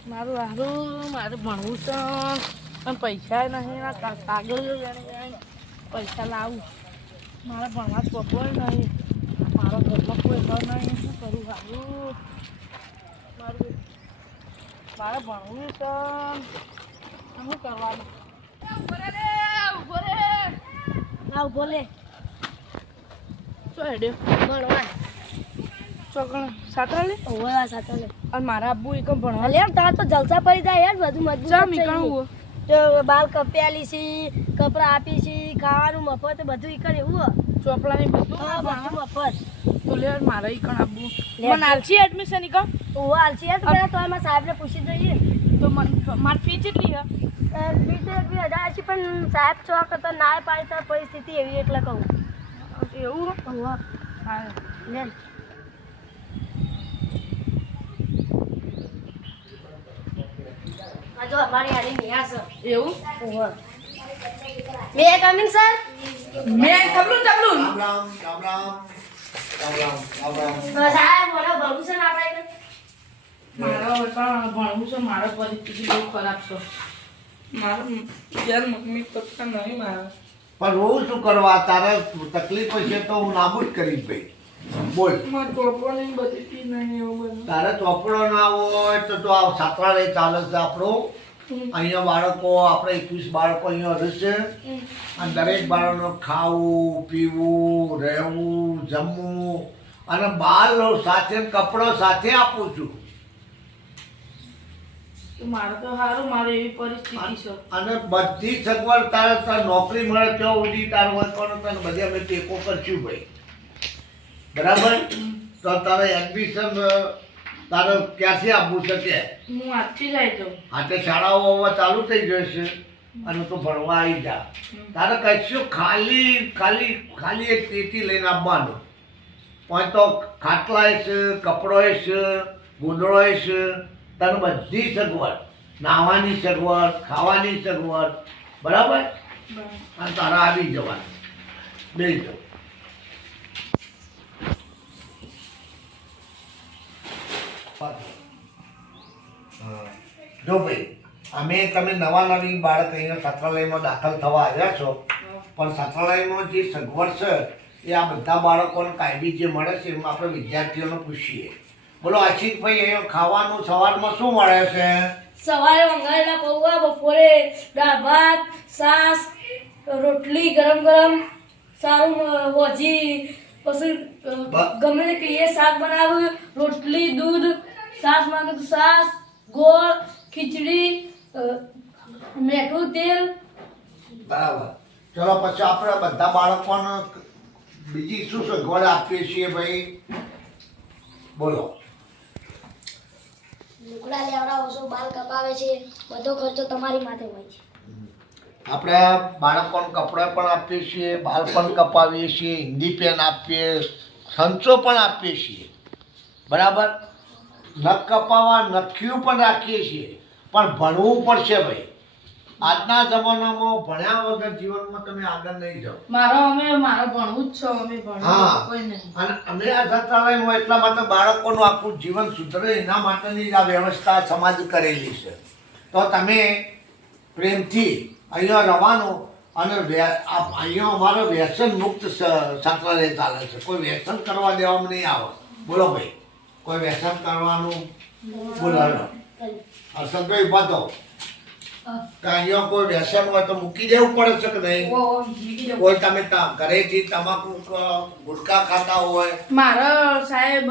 મારું હારું મારે ભણવું છે પણ પૈસા નહીં કાગળ પૈસા લાવું મારે ભણવા પકવડ નહીં મારો ઘરમાં કોઈ ઘર નહીં શું કરું હારું મારે ભણવું છે શું કરવાનું ઉભો રે શું હેડ્યો ભણવા ચોકણ સાતરા લે ઓવા સાતરા લે અને મારા આબુ એક ભણવા લે તાર તો જલસા પડી જાય યાર બધું મજબૂત છે મીકણું તો બાલ કપ્યાલી છે કપડા આપી છે ખાવાનું મફત બધું ઈકણ એવું ચોપડાની બધું મફત તો લે મારે ઈકણ આબુ મને આલસી એડમિશન ઈકણ ઓવા આલસી યાર તો પેલા તો મારા સાહેબને પૂછી જોઈએ તો માર ફી કેટલી હે ફી તો 1000 છે પણ સાહેબ ચોક તો ના પાડી તો પરિસ્થિતિ એવી એટલે કહું એવું ઓવા હા લે जो हमारी आड़ी निया सर એવું ઓહો મે કમિંગ સર મે કમલું રામ રામ સાહેબ બોલો ભણવું છે ને આપણે મારો પણ ભણવું છે મારો પરિસ્થિતિ બહુ ખરાબ છે મારો યાર મમ્મી પપ્પા નહીં મારા પણ હું શું કરવા તારે તકલીફ છે તો હું નાબૂદ કરીશ ભાઈ બોલ ચોપડોની બધી ફી નહીં એવું બધું તારે ચોપડો ના હોય તો આ છાત્રાલય ચાલે છે આપણું અહીંયા બાળકો આપણે 21 બાળકો અહીંયા રહેશે અને દરેક બાળકોને ખાવું પીવું રહેવું જમવું અને બાળ સાથે કપડો સાથે આપું છું મારે તો સારું મારે એવી પરિસ્થિતિ છે અને બધી સગવડ તારે નોકરી મળે ત્યાં સુધી તારું હોય તને બધે અમે ટેકો કરશું ભાઈ બરાબર તો તારે એડમિશન તારે ક્યાંથી આપવું છે કે હું આજથી જાય તો હા તે શાળાઓ હવે ચાલુ થઈ જશે અને તું ભણવા આવી જા તારે કશું ખાલી એક પેટી લઈને આવવાનું પણ તો ખાટલા છે કપડો છે ગોદડો છે તને બધી સગવડ નાહવાની સગવડ ખાવાની સગવડ બરાબર અને તારા આવી જવાનું બે જવું જો ભાઈ અમે તમે નવી બાળક અહીંયા છાત્રાલયમાં દાખલ થવા આવ્યા છો પણ છાત્રાલયમાં જે સગવડ છે એ આ બધા બાળકોને કાયમી જે મળે છે એમાં આપણે વિદ્યાર્થીઓને પૂછીએ બોલો આશિષભાઈ અહીંયા ખાવાનું સવારમાં શું મળે છે સવારે મંગાવેલા પૌવા બપોરે દાળ ભાત છાશ રોટલી ગરમ ગરમ સારું હોજી પછી ગમે તે કહીએ શાક બનાવું રોટલી દૂધ છાશ માંગે તો છાશ ગોળ ખીચડી મીઠું તેલ બરાબર ચલો પછી આપણે બધા બાળકોને બીજી શું સગવડ આપીએ છીએ ભાઈ બોલો લુગડા લેવડાવો છો બાલ કપાવે છે બધો ખર્ચો તમારી માથે હોય છે આપણે બાળકોને કપડાં પણ આપીએ છીએ બાલ પણ કપાવીએ છીએ હિન્દી પેન આપીએ સંચો પણ આપીએ છીએ બરાબર નખ કપાવવા નખ્યું પણ રાખીએ છીએ પણ ભણવું પડશે ભાઈ આજના જમાનામાં ભણ્યા વગર જીવનમાં તમે આગળ નહીં જાઓ મારો ભણવું જ છે અમે ભણવું કોઈ નહીં અને અમે આ છાત્રાલયમાં એટલા માટે બાળકોનું આખું જીવન સુધરે એના માટેની જ આ વ્યવસ્થા સમાજ કરેલી છે તો તમે પ્રેમથી અહીંયા રહેવાનું અને અહીંયા અમારો વ્યસન મુક્ત છાત્રાલય ચાલે છે કોઈ વ્યસન કરવા દેવામાં નહીં આવે બોલો ભાઈ કોઈ વ્યસન કરવાનું બોલાવો હર્ષદભાઈ ઉભા તો અહીંયા કોઈ વ્યસન હોય તો મૂકી દેવું પડે છે કે નહીં કોઈ તમે ઘરેથી તમાકુ ગુટખા ખાતા હોય મારા સાહેબ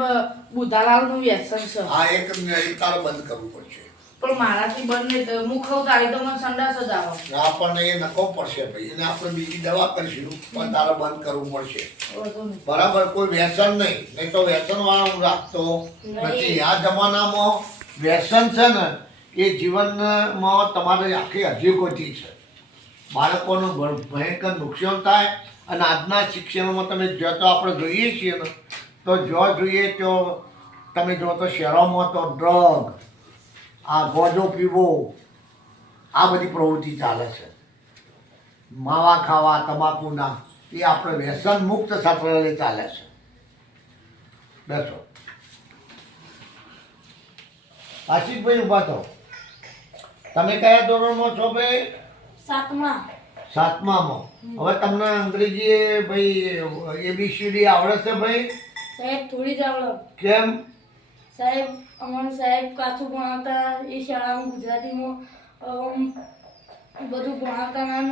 બુધાલાલ નું વ્યસન છે હા એક તારે બંધ કરવું પડશે પણ મારાથી બંધ નહીં તો હું ખાઉં તારી તો મને સંડાસ જ આવે આપણને એ નખો પડશે ભાઈ એને આપણે બીજી દવા કરીશું પણ તારે બંધ કરવું પડશે બરાબર કોઈ વ્યસન નહીં તો વ્યસન વાળા રાખતો નથી આ જમાનામાં વ્યસન છે ને એ જીવનમાં તમારે આખી અજીગોતી છે બાળકોનું ભયંકર નુકસાન થાય અને આજના શિક્ષણમાં તમે જો તો આપણે જોઈએ છીએ ને તો જો જોઈએ તો તમે જો તો શહેરોમાં તો ડ્રગ આ ગોજો પીવો આ બધી પ્રવૃત્તિ ચાલે છે માવા ખાવા તમાકુના એ આપણે વ્યસન મુક્ત છાત્રાલય ચાલે છે બેસો આશિષભાઈ ઊભા થો તમે કયા ધોરણમાં છો ભાઈ? 7માં. 7મામાં. હવે તમને અંગ્રેજી ભાઈ ABCD આવડે છે ભાઈ? સાહેબ થોડી જ આવડે. કેમ? સાહેબ અમારું સાહેબ કાચું ભણાવતા એ શાળામાં ગુજરાતીમાં બધું ભણાવતા ના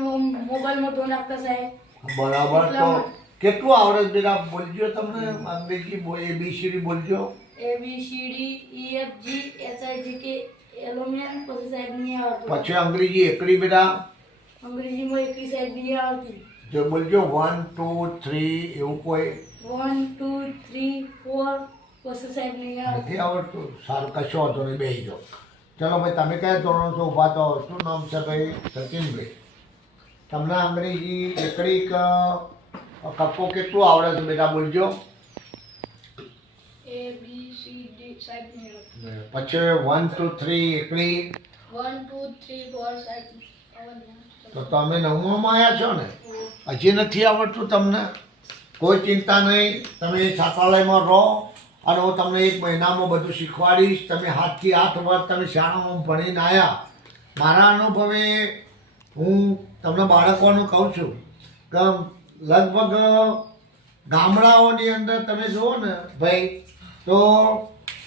મોબાઈલમાં ધોન રાખતા સાહેબ. બરાબર. તો કેટલું આવડે છે બેટા? બોલજો તમને અંગ્રેજી ABCD બોલજો. ABCD EFG HIJK એલોમેન પછી સાહેબ નહીં આવડતું. પછી અંગ્રેજી એકડી બેટા અંગ્રેજીમાં એકલી સાહેબ નહીં આવડતી. જો બોલજો 1 2 3 એવું કોઈ 1 2 3 4 પછી સાહેબ નહીં આવડતું. નથી આવડતું? સારું, કશો વાંધો નહીં, બેસી જાઓ. ચલો ભાઈ, તમે કયા ધોરણ છો? ઊભા તો. શું નામ છે ભાઈ? સચિનભાઈ. તમને અંગ્રેજી એકડી કક્કો કેટલું આવડે છે બેટા? બોલજો. ABCD સાહેબ નહીં આવડતું. પછી 1 2 3 એકડી 1 2 3 4 સાહેબ તો તમે 9માં આવ્યા છો ને? હજી નથી આવડતું તમને? કોઈ ચિંતા નહીં, તમે છાત્રાલયમાં રહો અને હું તમને 1 મહિનામાં બધું શીખવાડીશ. તમે 7 થી 8 વર્ષ તમે શાળામાં ભણીને આવ્યા. મારા અનુભવે હું તમને બાળકોનું કહું છું કે લગભગ ગામડાઓની અંદર તમે જુઓ ને ભાઈ, તો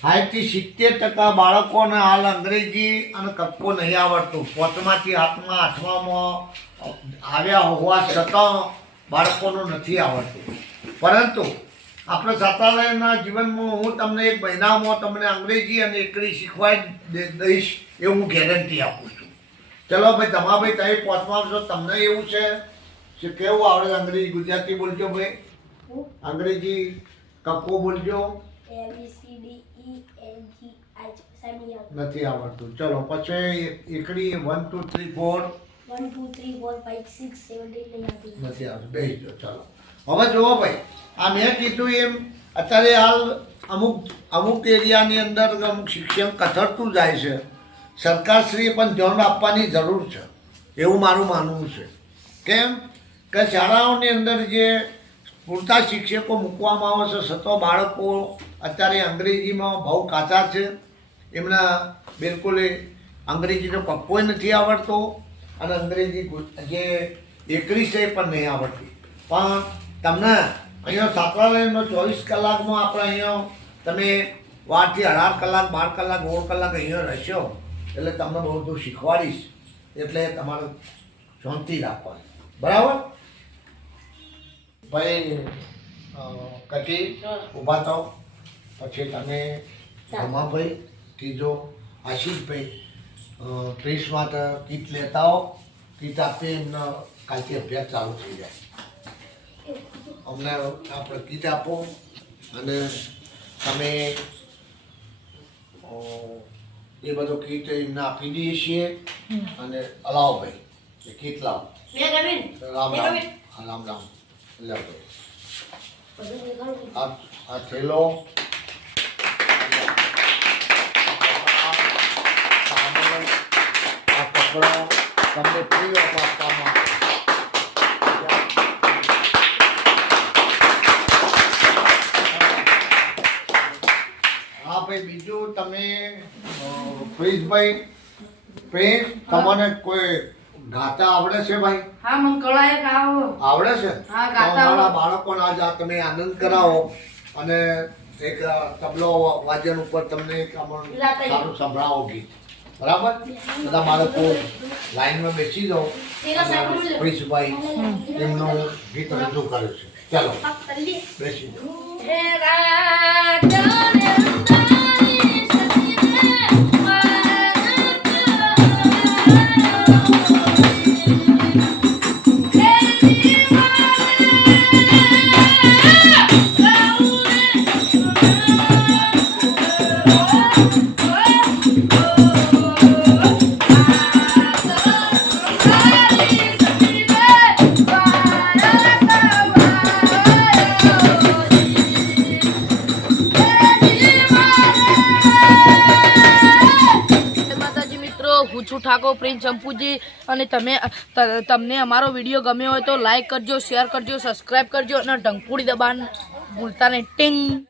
60 થી 70% બાળકોને હાલ અંગ્રેજી અને કક્કો નહીં આવડતું. 5માંથી 8માં આવ્યા હોવા છતાં બાળકોનું નથી આવડતું. પરંતુ આપણે છાત્રાલયના જીવનમાં હું તમને 1 મહિનામાં તમને અંગ્રેજી અને એકડી શીખવાડી દઈશ એવું હું ગેરંટી આપું છું. ચલો ભાઈ, તમાભાઈ તમે 5માં છો, તમને એવું છે કે કેવું આવડે અંગ્રેજી? ગુજરાતી બોલજો ભાઈ. અંગ્રેજી કક્કો બોલજો. ABCD EFG સાહેબ નહીં આવડતું. નથી આવડતું. ચલો પછી એકડી 1 2 3 4 1 2 3 4 5 6 7 8 નહીં આવતું. નથી આવતું. બેસી જાઓ. ચાલો હવે જુઓ ભાઈ, આ મેં કીધું એમ અત્યારે હાલ અમુક એરિયાની અંદર અમુક શિક્ષણ કથળતું જાય છે. સરકારશ્રીએ પણ ધ્યાન આપવાની જરૂર છે એવું મારું માનવું છે. કેમ કે શાળાઓની અંદર જે પૂરતા શિક્ષકો મૂકવામાં આવે છે, છતાં બાળકો અત્યારે અંગ્રેજીમાં બહુ કાચા છે. એમના બિલકુલ અંગ્રેજીનો કક્કોય નથી આવડતો અને અંગ્રેજી જે એકડી છે એ પણ નહીં આવડતી. પણ તમને અહીંયા છાત્રાલયમાં 24 કલાકમાં આપણે અહીંયા તમે 12 થી 18 કલાક 12 કલાક 16 કલાક અહીંયા રહેશો એટલે તમને બહુ બધું શીખવાડીશ. એટલે તમારે શાંતિ રાખવાની. બરાબર ભાઈ? કટી ઊભા થાવ. પછી તમે રમાભાઈ, ત્રીજો આશીષભાઈ, પ્રિન્સ માટે કીટ લેતા આવો. કીટ આપી એમને કાલથી અભ્યાસ ચાલુ થઈ જાય. અમને આપણે કીટ આપો અને તમે એ બધો કીટ એમને આપી દઈએ છીએ. અને લાવો ભાઈ, એ કીટ લાવો. રામ રામ. હા, રામ રામ. લે ભાઈ, આ થેલો, આ કપડા તમને ફ્રી ઓફ આપવામાં. હા ભાઈ, બીજું તમે પ્રિન્સભાઈ, પ્રિન્સ તમને કોઈ ગાતા આવડે છે ભાઈ? હા, મને કળાએ આવો. આવડે છે? હા, તો ગાતા અમારા બાળકોને આજ આ તમે આનંદ કરાવો અને એક તબલો વાજન ઉપર તમને એક સારું સંભળાવો ગીત. બરાબર? બધા બાળકો લાઈનમાં બેસી જાઓ. પ્રિન્સભાઈ એમનું ગીત રજૂ કરે છે. ચાલો બેસી જાઓ. હું છું ઠાકોર પ્રિન્સ ચંપુજી અને તમને અમારો વિડીયો ગમ્યો હોય તો લાઈક કરજો, શેર કરજો, સબસ્ક્રાઈબ કરજો અને ઢંકુડી દબાણ ભૂલતા નહીં. ટિંગ.